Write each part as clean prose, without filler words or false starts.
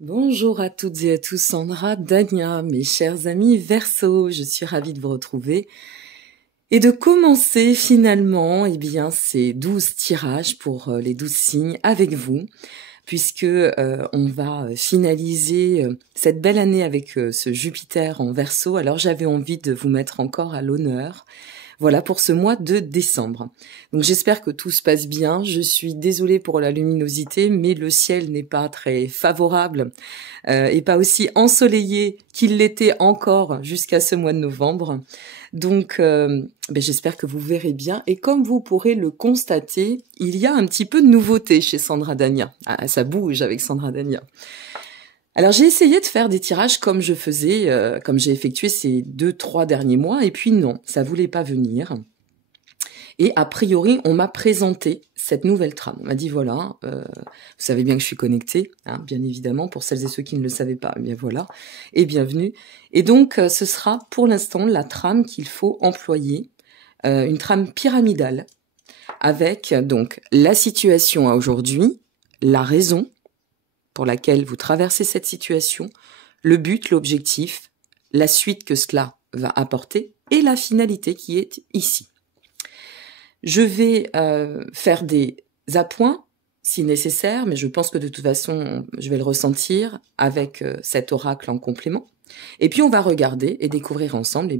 Bonjour à toutes et à tous, Sandra Dania, mes chers amis Verseau, je suis ravie de vous retrouver et de commencer finalement ces 12 tirages pour les 12 signes avec vous, puisque on va finaliser cette belle année avec ce Jupiter en Verseau. Alors j'avais envie de vous mettre encore à l'honneur. Voilà pour ce mois de décembre. Donc j'espère que tout se passe bien. Je suis désolée pour la luminosité, mais le ciel n'est pas très favorable et pas aussi ensoleillé qu'il l'était encore jusqu'à ce mois de novembre. Donc j'espère que vous verrez bien. Et comme vous pourrez le constater, il y a un petit peu de nouveauté chez Sandra Dania. Ah, ça bouge avec Sandra Dania. Alors j'ai essayé de faire des tirages comme je faisais, comme j'ai effectué ces 2-3 derniers mois, et puis non, ça voulait pas venir. Et a priori, on m'a présenté cette nouvelle trame. On m'a dit voilà, vous savez bien que je suis connectée, hein, bien évidemment, pour celles et ceux qui ne le savaient pas, eh bien voilà, et bienvenue. Et donc ce sera pour l'instant la trame qu'il faut employer, une trame pyramidale, avec donc la situation à aujourd'hui, la raison pour laquelle vous traversez cette situation, le but, l'objectif, la suite que cela va apporter et la finalité qui est ici. Je vais faire des appoints si nécessaire, mais je pense que de toute façon, je vais le ressentir avec cet oracle en complément. Et puis on va regarder et découvrir ensemble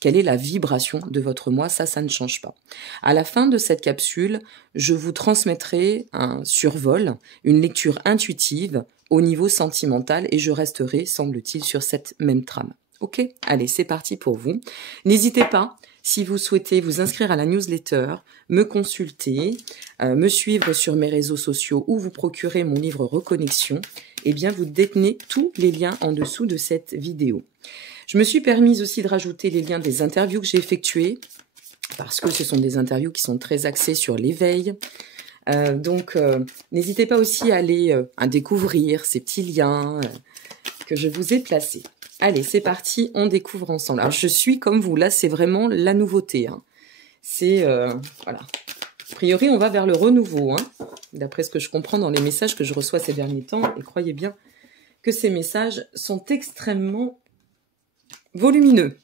quelle est la vibration de votre moi, ça ne change pas. À la fin de cette capsule, je vous transmettrai un survol, une lecture intuitive au niveau sentimental et je resterai, semble-t-il, sur cette même trame. Ok, allez, c'est parti pour vous. N'hésitez pas, si vous souhaitez vous inscrire à la newsletter, me consulter, me suivre sur mes réseaux sociaux ou vous procurer mon livre Reconnexion, vous détenez tous les liens en dessous de cette vidéo. Je me suis permise aussi de rajouter les liens des interviews que j'ai effectuées, parce que ce sont des interviews qui sont très axées sur l'éveil. N'hésitez pas aussi à aller à découvrir ces petits liens que je vous ai placés. Allez, c'est parti, on découvre ensemble. Alors, je suis comme vous, là, c'est vraiment la nouveauté. Hein. C'est, voilà. A priori, on va vers le renouveau, hein, d'après ce que je comprends dans les messages que je reçois ces derniers temps. Et croyez bien que ces messages sont extrêmement volumineux.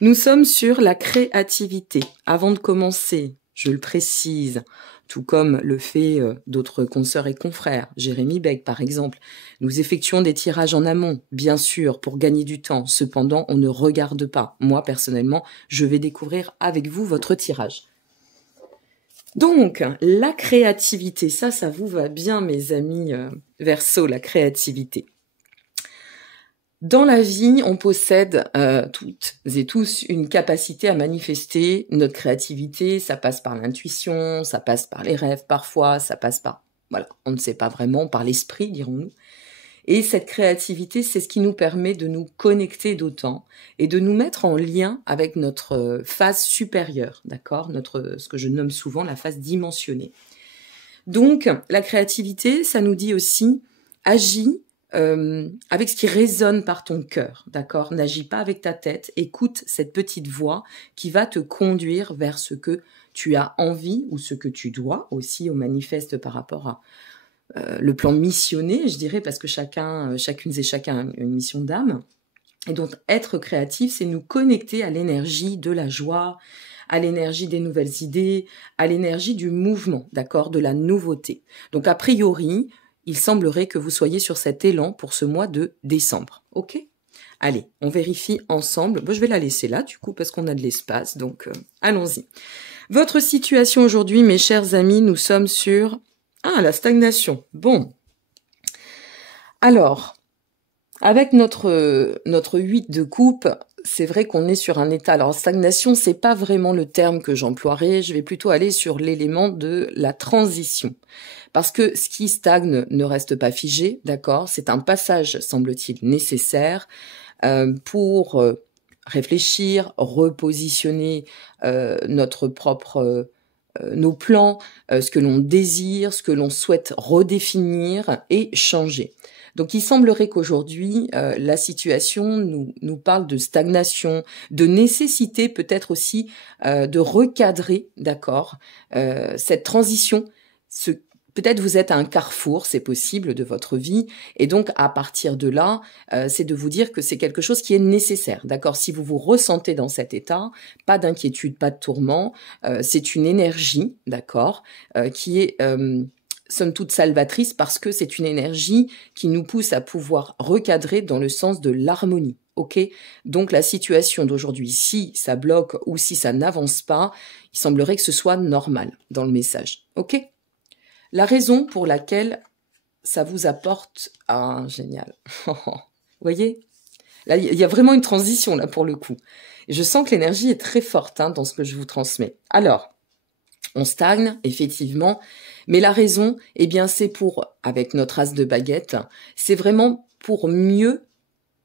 Nous sommes sur la créativité. Avant de commencer, je le précise, tout comme le fait d'autres consoeurs et confrères, Jérémy Beck par exemple, nous effectuons des tirages en amont, bien sûr, pour gagner du temps. Cependant, on ne regarde pas. Moi, personnellement, je vais découvrir avec vous votre tirage. Donc, la créativité, ça vous va bien, mes amis Verseau, la créativité. Dans la vie, on possède toutes et tous une capacité à manifester notre créativité. Ça passe par l'intuition, ça passe par les rêves parfois, ça passe par, voilà, on ne sait pas vraiment, par l'esprit, dirons-nous. Et cette créativité, c'est ce qui nous permet de nous connecter d'autant et de nous mettre en lien avec notre phase supérieure, d'accord, ce que je nomme souvent la phase dimensionnée. Donc, la créativité, ça nous dit aussi, agis avec ce qui résonne par ton cœur, d'accord? N'agis pas avec ta tête, écoute cette petite voix qui va te conduire vers ce que tu as envie ou ce que tu dois aussi au manifeste par rapport à le plan missionné, je dirais, parce que chacune et chacun a une mission d'âme. Et donc, être créatif, c'est nous connecter à l'énergie de la joie, à l'énergie des nouvelles idées, à l'énergie du mouvement, d'accord, de la nouveauté. Donc, a priori, il semblerait que vous soyez sur cet élan pour ce mois de décembre. Ok ? Allez, on vérifie ensemble. Bon, je vais la laisser là, du coup, parce qu'on a de l'espace. Donc, allons-y. Votre situation aujourd'hui, mes chers amis, nous sommes sur... la stagnation. Bon. Alors, avec notre 8 de coupe, c'est vrai qu'on est sur un état... Alors, stagnation, c'est pas vraiment le terme que j'emploierai. Je vais plutôt aller sur l'élément de la transition. Parce que ce qui stagne ne reste pas figé, d'accord? C'est un passage, semble-t-il, nécessaire pour réfléchir, repositionner notre propre... nos plans, ce que l'on désire, ce que l'on souhaite redéfinir et changer. Donc il semblerait qu'aujourd'hui, la situation nous parle de stagnation, de nécessité peut-être aussi de recadrer, d'accord, cette transition, Peut-être vous êtes à un carrefour, c'est possible, de votre vie, et donc à partir de là, c'est de vous dire que c'est quelque chose qui est nécessaire, d'accord? Si vous vous ressentez dans cet état, pas d'inquiétude, pas de tourment, c'est une énergie, d'accord, qui est somme toute salvatrice parce que c'est une énergie qui nous pousse à pouvoir recadrer dans le sens de l'harmonie, ok? Donc la situation d'aujourd'hui, si ça bloque ou si ça n'avance pas, il semblerait que ce soit normal dans le message, ok? La raison pour laquelle ça vous apporte... Ah, génial. Vous voyez? Là, il y a vraiment une transition, là, pour le coup. Et je sens que l'énergie est très forte dans ce que je vous transmets. Alors, on stagne, effectivement, mais la raison, eh bien, c'est pour, avec notre as de baguette, c'est vraiment pour mieux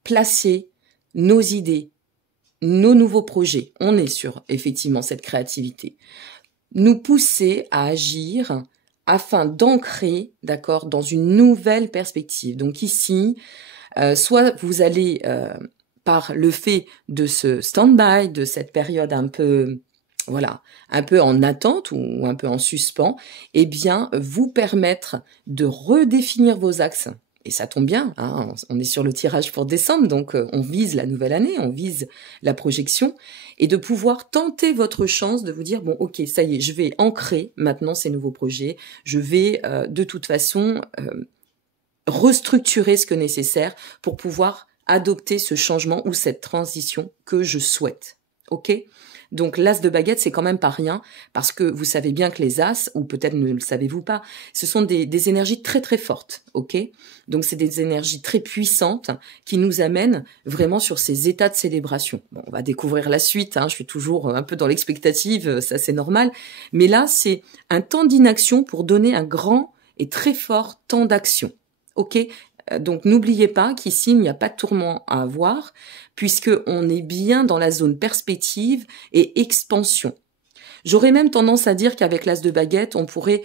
placer nos idées, nos nouveaux projets. On est sur, effectivement, cette créativité. Nous pousser à agir afin d'ancrer, d'accord, dans une nouvelle perspective. Donc ici, soit vous allez, par le fait de ce stand-by, de cette période un peu, voilà, un peu en attente ou un peu en suspens, eh bien, vous permettre de redéfinir vos axes. Et ça tombe bien, on est sur le tirage pour décembre, donc on vise la nouvelle année, on vise la projection, et de pouvoir tenter votre chance de vous dire, bon, ok, ça y est, je vais ancrer maintenant ces nouveaux projets, je vais de toute façon restructurer ce que nécessaire pour pouvoir adopter ce changement ou cette transition que je souhaite, ok ? Donc l'as de baguette, c'est quand même pas rien, parce que vous savez bien que les as, ou peut-être ne le savez-vous pas, ce sont des énergies très très fortes, ok? Donc c'est des énergies très puissantes qui nous amènent vraiment sur ces états de célébration. Bon, on va découvrir la suite, je suis toujours un peu dans l'expectative, ça c'est normal, mais là c'est un temps d'inaction pour donner un grand et très fort temps d'action, ok? Donc n'oubliez pas qu'ici il n'y a pas de tourment à avoir, puisque on est bien dans la zone perspective et expansion. J'aurais même tendance à dire qu'avec l'as de baguette, on pourrait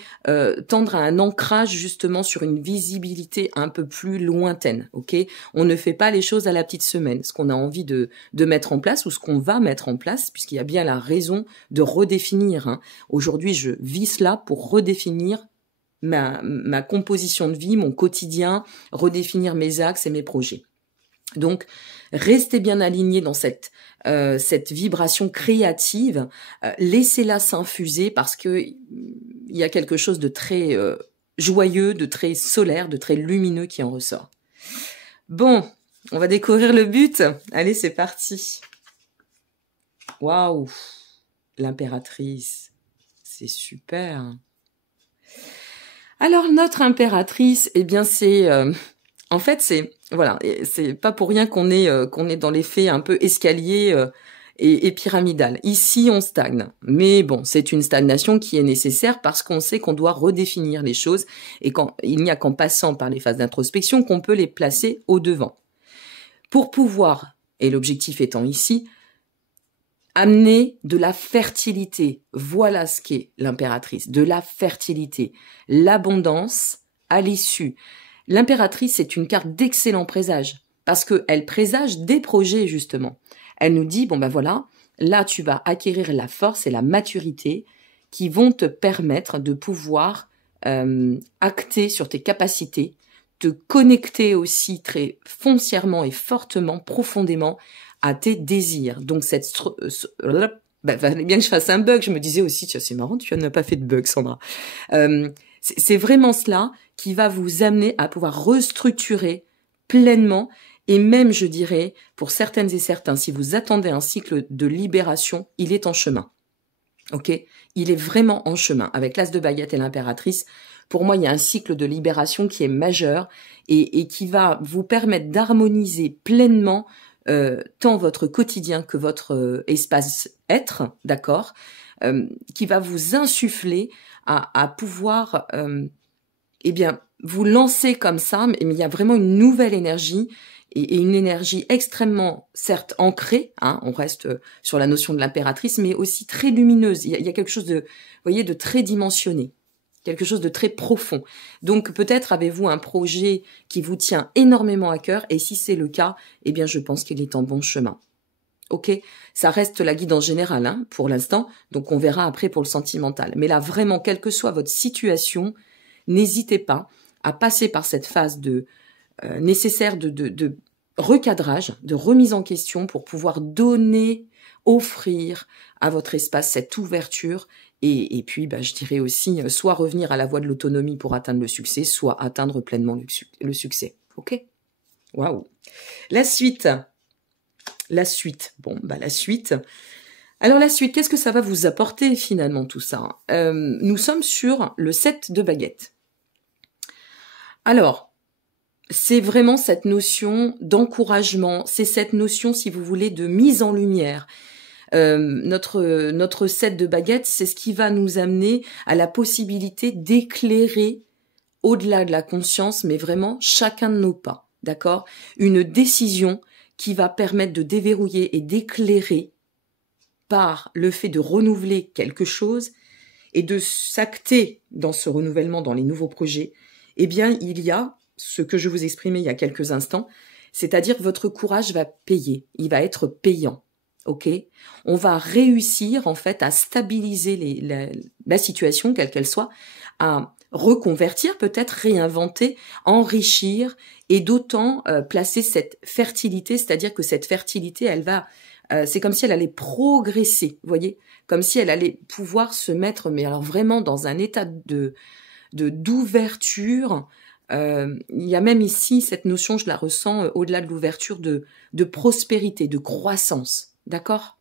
tendre à un ancrage justement sur une visibilité un peu plus lointaine. Ok, on ne fait pas les choses à la petite semaine. Ce qu'on a envie de mettre en place ou ce qu'on va mettre en place, puisqu'il y a bien la raison de redéfinir. Aujourd'hui, je vis cela pour redéfinir ma composition de vie, mon quotidien, redéfinir mes axes et mes projets. Donc, restez bien alignés dans cette vibration créative, laissez-la s'infuser parce que il y a quelque chose de très joyeux, de très solaire, de très lumineux qui en ressort. Bon, on va découvrir le but. Allez, c'est parti. Waouh, l'impératrice, c'est super. Alors notre impératrice, eh bien c'est, en fait c'est, voilà, c'est pas pour rien qu'on est dans l'effet un peu escalier et pyramidal. Ici on stagne, mais bon c'est une stagnation qui est nécessaire parce qu'on sait qu'on doit redéfinir les choses et il n'y a qu'en passant par les phases d'introspection qu'on peut les placer au devant. Pour pouvoir, et l'objectif étant ici, amener de la fertilité. Voilà ce qu'est l'impératrice, de la fertilité, l'abondance à l'issue. L'impératrice est une carte d'excellent présage parce qu'elle présage des projets justement. Elle nous dit, bon ben voilà, là tu vas acquérir la force et la maturité qui vont te permettre de pouvoir acter sur tes capacités, te connecter aussi très foncièrement et fortement, profondément à tes désirs. Donc cette fallait bien que je fasse un bug. Je me disais aussi, tiens, c'est marrant, tu n'as pas fait de bug, Sandra. C'est vraiment cela qui va vous amener à pouvoir restructurer pleinement et même, je dirais, pour certaines et certains, si vous attendez un cycle de libération, il est en chemin. Ok, il est vraiment en chemin. Avec l'as de baguette et l'impératrice, pour moi, il y a un cycle de libération qui est majeur et qui va vous permettre d'harmoniser pleinement tant votre quotidien que votre espace être, d'accord, qui va vous insuffler à pouvoir, eh bien, vous lancer comme ça, mais il y a vraiment une nouvelle énergie et une énergie extrêmement, certes, ancrée, on reste sur la notion de l'impératrice, mais aussi très lumineuse. Il y a quelque chose de, vous voyez, de très dimensionné. Quelque chose de très profond. Donc peut-être avez-vous un projet qui vous tient énormément à cœur et si c'est le cas, eh bien je pense qu'il est en bon chemin. Ok, ça reste la guidance générale pour l'instant, donc on verra après pour le sentimental. Mais là vraiment, quelle que soit votre situation, n'hésitez pas à passer par cette phase de nécessaire de recadrage, de remise en question pour pouvoir donner, offrir à votre espace cette ouverture et puis je dirais aussi soit revenir à la voie de l'autonomie pour atteindre le succès, soit atteindre pleinement le succès. Ok? Waouh! La suite. Bon, la suite. Alors la suite, qu'est-ce que ça va vous apporter finalement tout ça? Nous sommes sur le 7 de baguettes. Alors, c'est vraiment cette notion d'encouragement, c'est cette notion, si vous voulez, de mise en lumière. Notre 7 de baguettes, c'est ce qui va nous amener à la possibilité d'éclairer au-delà de la conscience, mais vraiment chacun de nos pas, d'accord? Une décision qui va permettre de déverrouiller et d'éclairer par le fait de renouveler quelque chose et de s'acter dans ce renouvellement, dans les nouveaux projets. Eh bien, il y a ce que je vous exprimais il y a quelques instants, c'est-à-dire votre courage va payer, il va être payant. Ok, on va réussir en fait à stabiliser la situation, quelle qu'elle soit, à reconvertir, peut-être réinventer, enrichir et d'autant placer cette fertilité, c'est-à-dire que cette fertilité, elle va, c'est comme si elle allait progresser, vous voyez, comme si elle allait pouvoir se mettre, mais alors vraiment dans un état d'ouverture. Il y a même ici cette notion, je la ressens au-delà de l'ouverture de prospérité, de croissance. D'accord?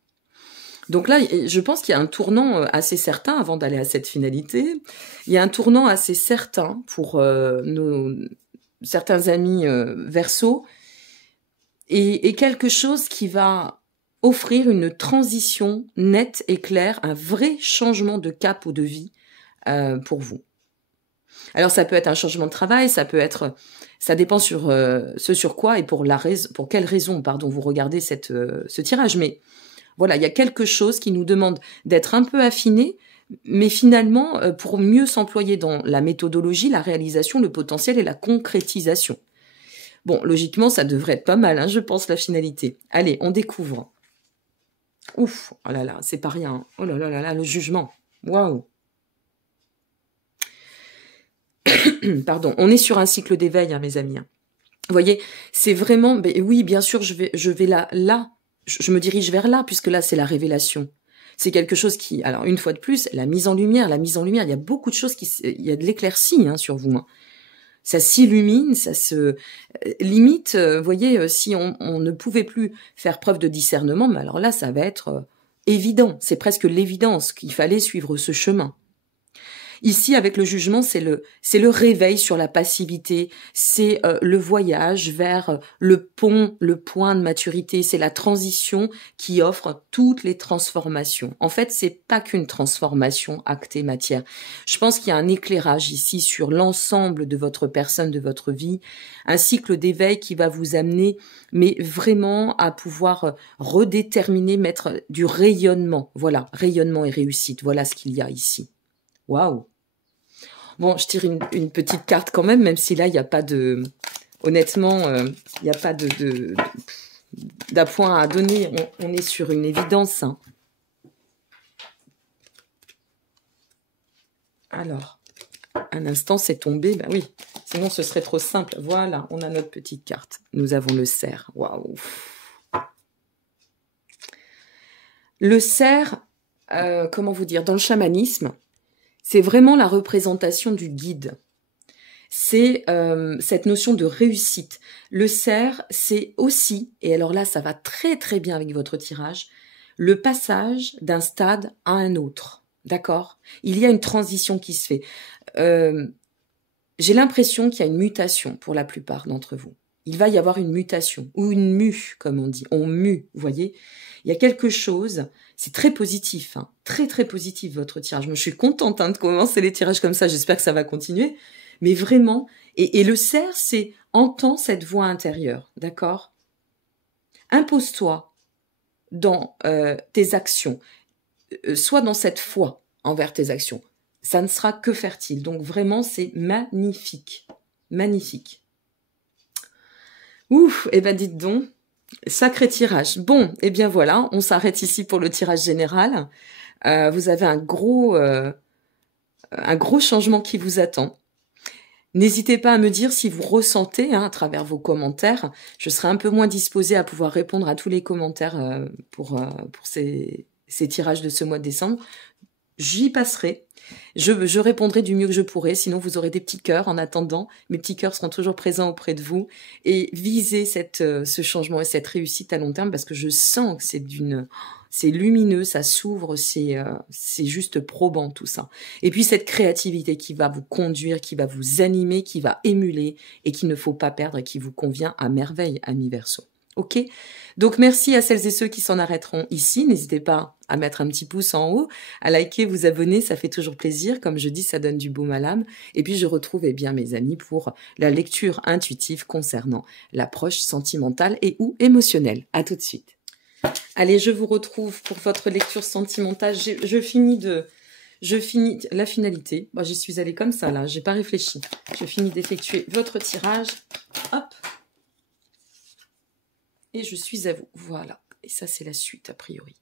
Donc là, je pense qu'il y a un tournant assez certain, avant d'aller à cette finalité, il y a un tournant assez certain pour certains amis Verseau, et quelque chose qui va offrir une transition nette et claire, un vrai changement de cap ou de vie pour vous. Alors ça peut être un changement de travail, ça peut être, ça dépend sur ce sur quoi et pour quelle raison, vous regardez ce tirage. Mais voilà, il y a quelque chose qui nous demande d'être un peu affiné, mais finalement pour mieux s'employer dans la méthodologie, la réalisation, le potentiel et la concrétisation. Bon, logiquement, ça devrait être pas mal, hein, je pense, la finalité. Allez, on découvre. Ouf, oh là là, c'est pas rien. Oh là là là là, le jugement. Waouh. Pardon, on est sur un cycle d'éveil, hein, mes amis. Vous voyez, c'est vraiment, oui, bien sûr, je vais là, je me dirige vers là, puisque là, c'est la révélation. C'est quelque chose qui, alors une fois de plus, la mise en lumière, il y a beaucoup de choses il y a de l'éclaircie sur vous. Hein. Ça s'illumine, ça se limite, vous voyez, si on ne pouvait plus faire preuve de discernement, mais alors là, ça va être évident, c'est presque l'évidence qu'il fallait suivre ce chemin. Ici, avec le jugement, c'est le réveil sur la passivité, c'est le voyage vers le point de maturité, c'est la transition qui offre toutes les transformations. En fait, c'est pas qu'une transformation actée matière. Je pense qu'il y a un éclairage ici sur l'ensemble de votre personne, de votre vie, un cycle d'éveil qui va vous amener, mais vraiment à pouvoir redéterminer, mettre du rayonnement. Voilà, rayonnement et réussite. Voilà ce qu'il y a ici. Waouh! Bon, je tire une petite carte quand même si là, il n'y a pas de... Honnêtement, il n'y a pas d'appoint à donner. On est sur une évidence. Hein. Alors, un instant, c'est tombé. Ben oui, sinon ce serait trop simple. Voilà, on a notre petite carte. Nous avons le cerf. Waouh! Le cerf, comment vous dire, dans le chamanisme, c'est vraiment la représentation du guide. C'est cette notion de réussite. Le cerf, c'est aussi, et alors là, ça va très très bien avec votre tirage, le passage d'un stade à un autre. D'accord? Il y a une transition qui se fait. J'ai l'impression qu'il y a une mutation pour la plupart d'entre vous. Il va y avoir une mutation, ou une mue, comme on dit. On mue, vous voyez? Il y a quelque chose, c'est très positif, hein, très très positif votre tirage. Moi, je suis contente de commencer les tirages comme ça, j'espère que ça va continuer. Mais vraiment, et le cerf, c'est entends cette voix intérieure, d'accord? Impose-toi dans tes actions, sois dans cette foi envers tes actions. Ça ne sera que fertile. Donc vraiment, c'est magnifique. Magnifique. Ouf, eh ben dites donc, sacré tirage. Bon, eh bien voilà, on s'arrête ici pour le tirage général. Vous avez un gros changement qui vous attend. N'hésitez pas à me dire si vous ressentez, à travers vos commentaires. Je serai un peu moins disposée à pouvoir répondre à tous les commentaires pour ces tirages de ce mois de décembre. J'y passerai. Je répondrai du mieux que je pourrai. Sinon, vous aurez des petits cœurs en attendant. Mes petits cœurs seront toujours présents auprès de vous. Et visez ce changement et cette réussite à long terme parce que je sens que c'est lumineux, ça s'ouvre, c'est juste probant tout ça. Et puis cette créativité qui va vous conduire, qui va vous animer, qui va émuler et qu'il ne faut pas perdre et qui vous convient à merveille, amis Verseau. Ok? Donc merci à celles et ceux qui s'en arrêteront ici. N'hésitez pas à mettre un petit pouce en haut, à liker, vous abonner, ça fait toujours plaisir. Comme je dis, ça donne du baume à l'âme. Et puis je retrouve bien mes amis pour la lecture intuitive concernant l'approche sentimentale et ou émotionnelle. À tout de suite. Allez, je vous retrouve pour votre lecture sentimentale. Je finis la finalité. Bon, j'y suis allée comme ça, là. J'ai pas réfléchi. Je finis d'effectuer votre tirage. Hop. Et je suis à vous. Voilà. Et ça, c'est la suite, a priori.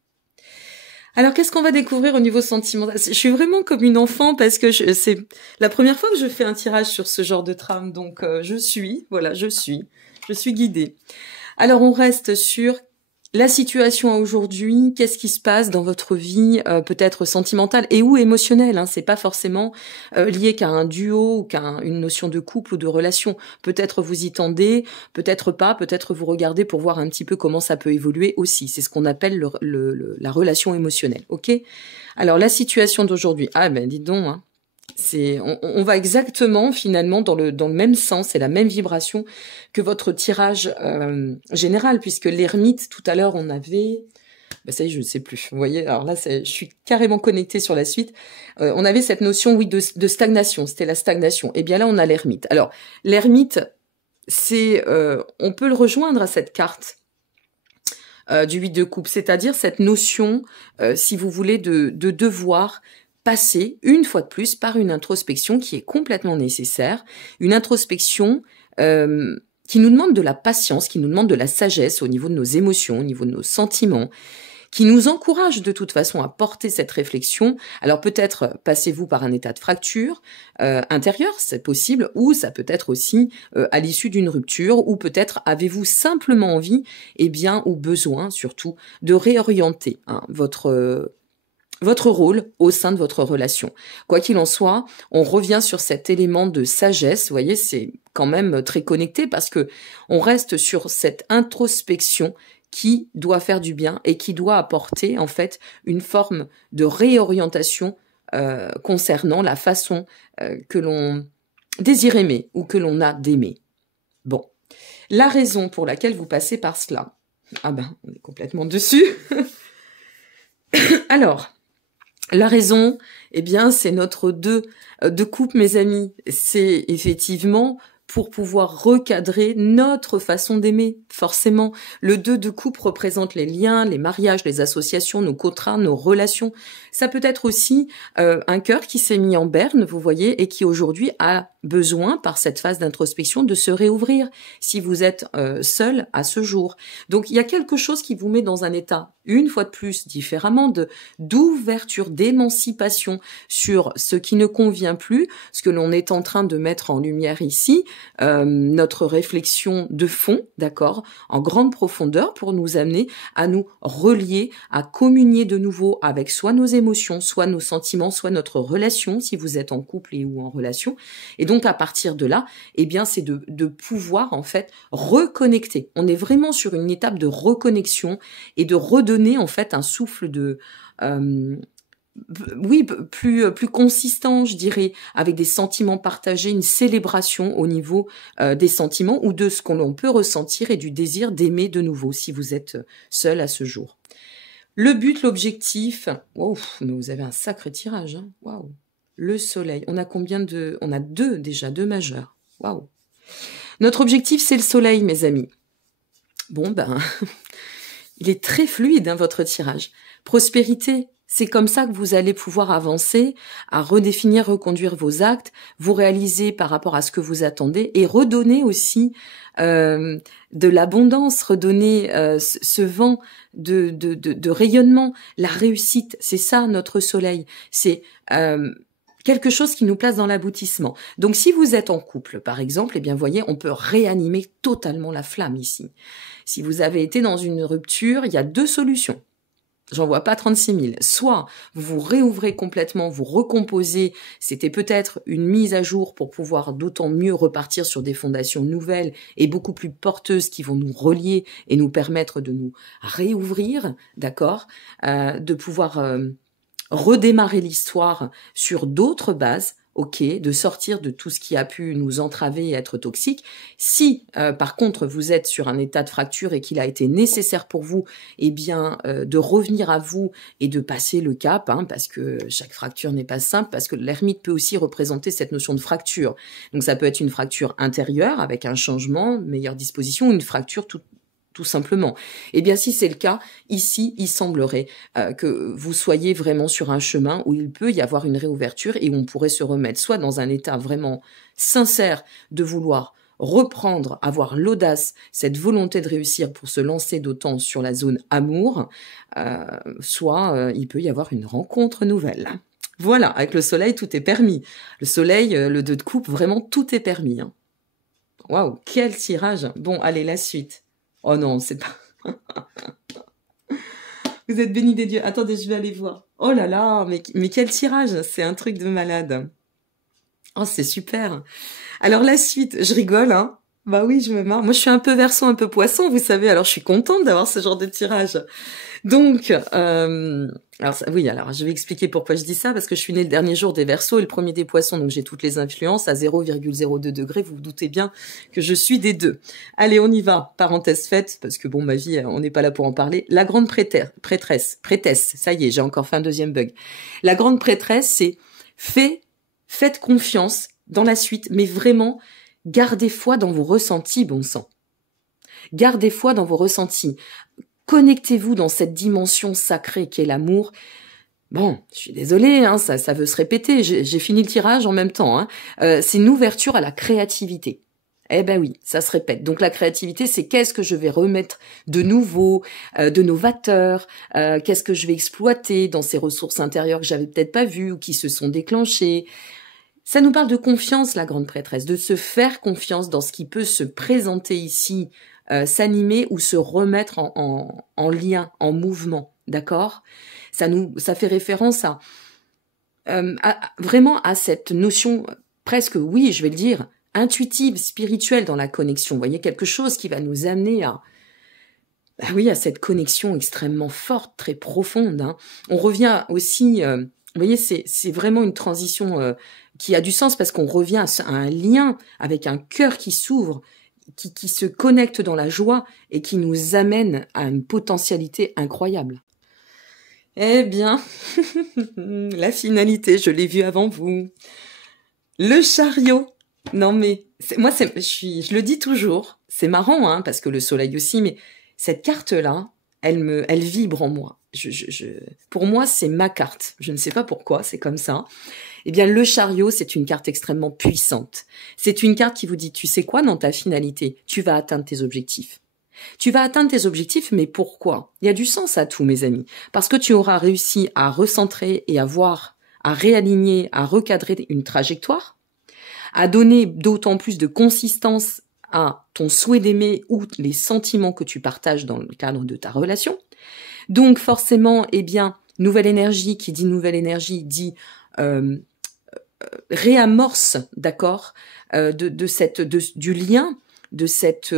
Alors, qu'est-ce qu'on va découvrir au niveau sentimental? Je suis vraiment comme une enfant parce que c'est la première fois que je fais un tirage sur ce genre de trame. Donc, je suis guidée. Alors, on reste sur la situation aujourd'hui, qu'est-ce qui se passe dans votre vie, peut-être sentimentale et ou émotionnelle, hein, c'est pas forcément lié qu'à un duo ou qu'à une notion de couple ou de relation. Peut-être vous y tendez, peut-être pas, peut-être vous regardez pour voir un petit peu comment ça peut évoluer aussi. C'est ce qu'on appelle la relation émotionnelle, ok? Alors la situation d'aujourd'hui, ah ben dites donc, hein. On va exactement finalement dans le même sens et la même vibration que votre tirage général, puisque l'ermite, tout à l'heure on avait, ça y est, je ne sais plus, vous voyez, alors là je suis carrément connectée sur la suite, on avait cette notion, oui, de stagnation, c'était la stagnation, et bien là on a l'ermite. Alors l'ermite, on peut le rejoindre à cette carte du 8 de coupe, c'est-à-dire cette notion, si vous voulez, de devoir passer une fois de plus par une introspection qui est complètement nécessaire, une introspection qui nous demande de la patience, qui nous demande de la sagesse au niveau de nos émotions, au niveau de nos sentiments, qui nous encourage de toute façon à porter cette réflexion. Alors peut-être passez-vous par un état de fracture intérieure, c'est possible, ou ça peut être aussi à l'issue d'une rupture, ou peut-être avez-vous simplement envie, ou besoin surtout, de réorienter votre rôle au sein de votre relation. Quoi qu'il en soit, on revient sur cet élément de sagesse. Vous voyez, c'est quand même très connecté parce que on reste sur cette introspection qui doit faire du bien et qui doit apporter en fait une forme de réorientation concernant la façon que l'on désire aimer ou que l'on a d'aimer. Bon, la raison pour laquelle vous passez par cela, on est complètement dessus. Alors, la raison, c'est notre 2 de coupe, mes amis. C'est effectivement pour pouvoir recadrer notre façon d'aimer, forcément. Le 2 de coupe représente les liens, les mariages, les associations, nos contrats, nos relations. Ça peut être aussi un cœur qui s'est mis en berne, vous voyez, et qui aujourd'hui a besoin, par cette phase d'introspection, de se réouvrir, si vous êtes seul à ce jour. Donc, il y a quelque chose qui vous met dans un état, une fois de plus, différemment, d'ouverture, d'émancipation sur ce qui ne convient plus, ce que l'on est en train de mettre en lumière ici, notre réflexion de fond, d'accord, en grande profondeur, pour nous amener à nous relier, à communier de nouveau avec soit nos émotions, soit nos sentiments, soit notre relation, si vous êtes en couple et ou en relation. Et donc, à partir de là, c'est de pouvoir, en fait, reconnecter. On est vraiment sur une étape de reconnexion et de redonner, en fait, un souffle de... plus consistant, je dirais, avec des sentiments partagés, une célébration au niveau des sentiments ou de ce qu'on peut ressentir et du désir d'aimer de nouveau, si vous êtes seul à ce jour. Le but, l'objectif... Wow, mais vous avez un sacré tirage, hein. Waouh. Le soleil. On a on a deux majeurs. Waouh. Notre objectif, c'est le soleil, mes amis. Bon, il est très fluide, hein, votre tirage. Prospérité. C'est comme ça que vous allez pouvoir avancer, à redéfinir, reconduire vos actes, vous réaliser par rapport à ce que vous attendez et redonner aussi de l'abondance, redonner ce vent de rayonnement, la réussite. C'est ça notre soleil. C'est quelque chose qui nous place dans l'aboutissement. Donc, si vous êtes en couple, par exemple, eh bien, voyez, on peut réanimer totalement la flamme ici. Si vous avez été dans une rupture, il y a 2 solutions. J'en vois pas 36 000. Soit vous vous réouvrez complètement, vous recomposez, c'était peut-être une mise à jour pour pouvoir d'autant mieux repartir sur des fondations nouvelles et beaucoup plus porteuses qui vont nous relier et nous permettre de nous réouvrir, d'accord, de pouvoir redémarrer l'histoire sur d'autres bases, ok, de sortir de tout ce qui a pu nous entraver et être toxique. Si, par contre, vous êtes sur un état de fracture et qu'il a été nécessaire pour vous, eh bien, de revenir à vous et de passer le cap, hein, parce que chaque fracture n'est pas simple, parce que l'ermite peut aussi représenter cette notion de fracture. Donc, ça peut être une fracture intérieure avec un changement, meilleure disposition, ou une fracture tout simplement. Eh bien, si c'est le cas, ici, il semblerait que vous soyez vraiment sur un chemin où il peut y avoir une réouverture et où on pourrait se remettre soit dans un état vraiment sincère de vouloir reprendre, avoir l'audace, cette volonté de réussir pour se lancer d'autant sur la zone amour, soit il peut y avoir une rencontre nouvelle. Voilà, avec le soleil, tout est permis. Le soleil, le 2 de coupe, vraiment, tout est permis. Hein. Waouh, quel tirage. Bon, allez, la suite. Oh non, c'est pas... Vous êtes bénis des dieux. Attendez, je vais aller voir. Oh là là, mais quel tirage. C'est un truc de malade. Oh, c'est super. Alors la suite, je rigole, hein. Bah oui, je me marre. Moi, je suis un peu Verseau, un peu Poisson, vous savez. Alors, je suis contente d'avoir ce genre de tirage. Donc, alors je vais expliquer pourquoi je dis ça, parce que je suis née le dernier jour des Verseaux et le premier des Poissons, donc j'ai toutes les influences à 0,02 degrés. Vous vous doutez bien que je suis des 2. Allez, on y va. Parenthèse faite, parce que bon, ma vie, on n'est pas là pour en parler. La grande prêtresse, ça y est, j'ai encore fait un deuxième bug. La grande prêtresse, c'est faites confiance dans la suite, mais vraiment, gardez foi dans vos ressentis, bon sang. Gardez foi dans vos ressentis. Connectez-vous dans cette dimension sacrée qu'est l'amour. Bon, je suis désolée, hein, ça veut se répéter. J'ai fini le tirage en même temps. Hein. C'est une ouverture à la créativité. Eh ben oui, ça se répète. Donc la créativité, c'est qu'est-ce que je vais remettre de nouveau, de novateur, qu'est-ce que je vais exploiter dans ces ressources intérieures que j'avais peut-être pas vues ou qui se sont déclenchées. Ça nous parle de confiance, la grande prêtresse, de se faire confiance dans ce qui peut se présenter ici, s'animer ou se remettre en lien, en mouvement, d'accord ? Ça fait référence vraiment à cette notion presque, oui, je vais le dire, intuitive, spirituelle dans la connexion. Vous voyez, quelque chose qui va nous amener à cette connexion extrêmement forte, très profonde. Hein. On revient aussi, vous voyez, c'est vraiment une transition qui a du sens parce qu'on revient à un lien avec un cœur qui s'ouvre, qui se connecte dans la joie et qui nous amène à une potentialité incroyable. Eh bien, la finalité, je l'ai vue avant vous. Le chariot. Non mais, je le dis toujours, c'est marrant, hein, parce que le soleil aussi, mais cette carte-là, elle vibre en moi. Pour moi, c'est ma carte. Je ne sais pas pourquoi, c'est comme ça. Eh bien, le chariot, c'est une carte extrêmement puissante. C'est une carte qui vous dit, tu sais quoi, dans ta finalité, tu vas atteindre tes objectifs. Tu vas atteindre tes objectifs, mais pourquoi ? Il y a du sens à tout, mes amis. Parce que tu auras réussi à recentrer et à réaligner, à recadrer une trajectoire, à donner d'autant plus de consistance à ton souhait d'aimer ou les sentiments que tu partages dans le cadre de ta relation. Donc, forcément, eh bien, nouvelle énergie, qui dit nouvelle énergie, dit réamorce, d'accord, du lien, de cette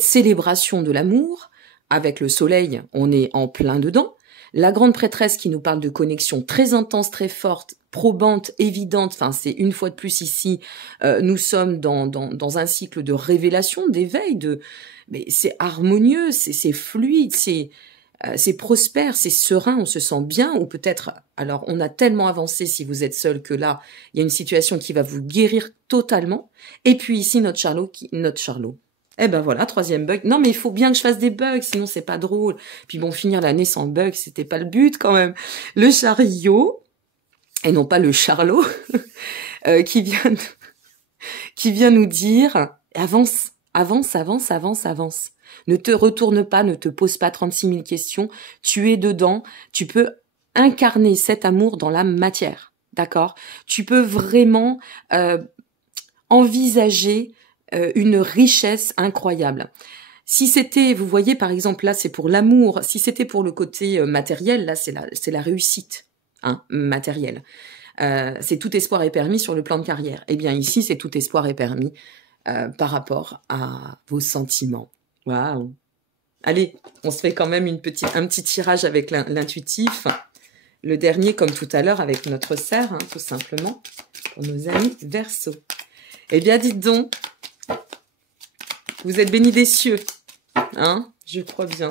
célébration de l'amour. Avec le soleil, on est en plein dedans. La grande prêtresse qui nous parle de connexion très intense, très forte, probante, évidente. Enfin, c'est une fois de plus ici, nous sommes dans un cycle de révélation, d'éveil, mais c'est harmonieux, c'est fluide, c'est prospère, c'est serein, on se sent bien, ou peut-être, alors on a tellement avancé si vous êtes seul que là, il y a une situation qui va vous guérir totalement. Et puis ici, notre Charlot. Eh ben voilà, 3e bug. Non mais il faut bien que je fasse des bugs, sinon c'est pas drôle. Puis bon, finir l'année sans bug, c'était pas le but quand même. Le chariot, et non pas le charlot, qui vient nous dire, avance. Ne te retourne pas, ne te pose pas 36 000 questions. Tu es dedans, tu peux incarner cet amour dans la matière, d'accord? Tu peux vraiment envisager une richesse incroyable. Si c'était, vous voyez par exemple là c'est pour l'amour, si c'était pour le côté matériel, là c'est la réussite hein, matérielle. C'est tout espoir est permis sur le plan de carrière. Eh bien ici c'est tout espoir est permis par rapport à vos sentiments. Waouh. Allez, on se fait quand même un petit tirage avec l'intuitif. Le dernier comme tout à l'heure avec notre cerf, hein, tout simplement, pour nos amis Verseau. Eh bien dites donc, vous êtes bénis des cieux, hein? Je crois bien.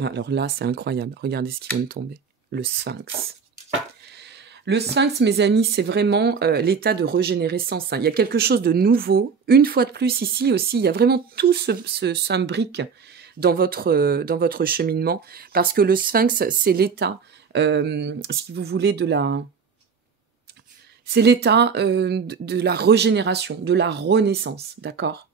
Alors là, c'est incroyable. Regardez ce qui vient de tomber. Le Sphinx. Le Sphinx, mes amis, c'est vraiment l'état de régénérescence. Hein. Il y a quelque chose de nouveau. Une fois de plus, ici aussi, il y a vraiment tout s'imbrique dans votre cheminement. Parce que le Sphinx, c'est l'état, si vous voulez, c'est l'état de la régénération, de la renaissance, d'accord?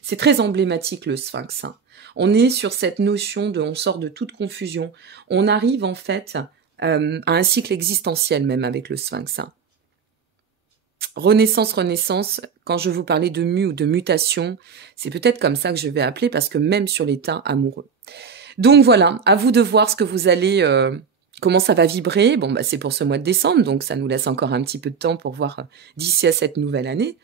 C'est très emblématique le Sphinx. Hein. On est sur cette notion de, on sort de toute confusion. On arrive en fait à un cycle existentiel même avec le Sphinx. Hein. Renaissance, renaissance, quand je vous parlais de mu ou de mutation, c'est peut-être comme ça que je vais appeler parce que même sur l'état amoureux. Donc voilà, à vous de voir ce que vous allez... comment ça va vibrer. Bon, bah, c'est pour ce mois de décembre, donc ça nous laisse encore un petit peu de temps pour voir d'ici à cette nouvelle année.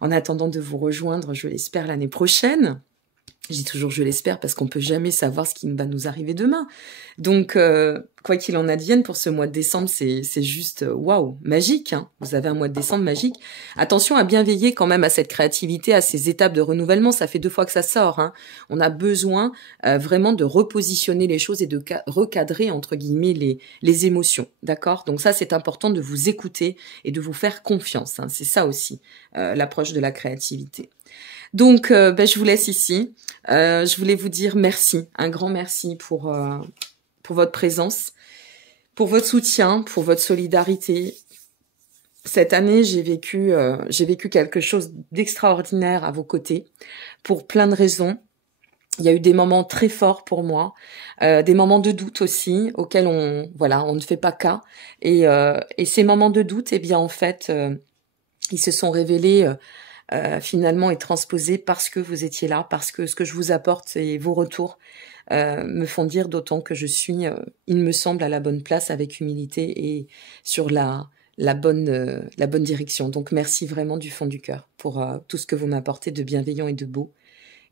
En attendant de vous rejoindre, je l'espère, l'année prochaine. Je dis toujours je l'espère parce qu'on peut jamais savoir ce qui va nous arriver demain. Donc, quoi qu'il en advienne, pour ce mois de décembre, c'est juste waouh, magique. Hein. Vous avez un mois de décembre magique. Attention à bien veiller quand même à cette créativité, à ces étapes de renouvellement. Ça fait 2 fois que ça sort. Hein. On a besoin vraiment de repositionner les choses et de recadrer, entre guillemets, les émotions. D'accord? Donc ça, c'est important de vous écouter et de vous faire confiance. Hein. C'est ça aussi, l'approche de la créativité. Donc, je vous laisse ici. Je voulais vous dire merci, un grand merci pour votre présence, pour votre soutien, pour votre solidarité. Cette année, j'ai vécu quelque chose d'extraordinaire à vos côtés, pour plein de raisons. Il y a eu des moments très forts pour moi, des moments de doute aussi, auxquels on ne fait pas cas. Et ces moments de doute, eh bien en fait, ils se sont révélés finalement et transposé parce que vous étiez là, parce que ce que je vous apporte et vos retours me font dire d'autant que je suis, il me semble, à la bonne place avec humilité et sur la bonne direction. Donc merci vraiment du fond du cœur pour tout ce que vous m'apportez de bienveillant et de beau.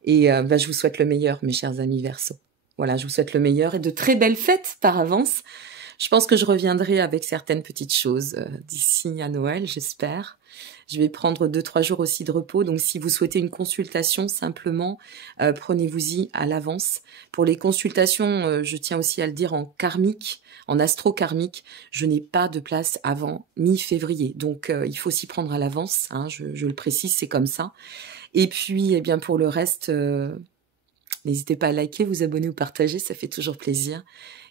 Et je vous souhaite le meilleur, mes chers amis Verseau. Voilà, je vous souhaite le meilleur et de très belles fêtes par avance. Je pense que je reviendrai avec certaines petites choses d'ici à Noël, j'espère. Je vais prendre 2-3 jours aussi de repos. Donc, si vous souhaitez une consultation, simplement, prenez-vous-y à l'avance. Pour les consultations, je tiens aussi à le dire en karmique, en astro-karmique, je n'ai pas de place avant mi-février. Donc, il faut s'y prendre à l'avance. Hein, je le précise, c'est comme ça. Et puis, eh bien, pour le reste, n'hésitez pas à liker, vous abonner ou partager, ça fait toujours plaisir.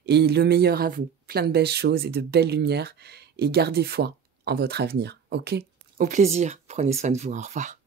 Et le meilleur à vous, plein de belles choses et de belles lumières. Et gardez foi en votre avenir, ok? Au plaisir, prenez soin de vous, au revoir.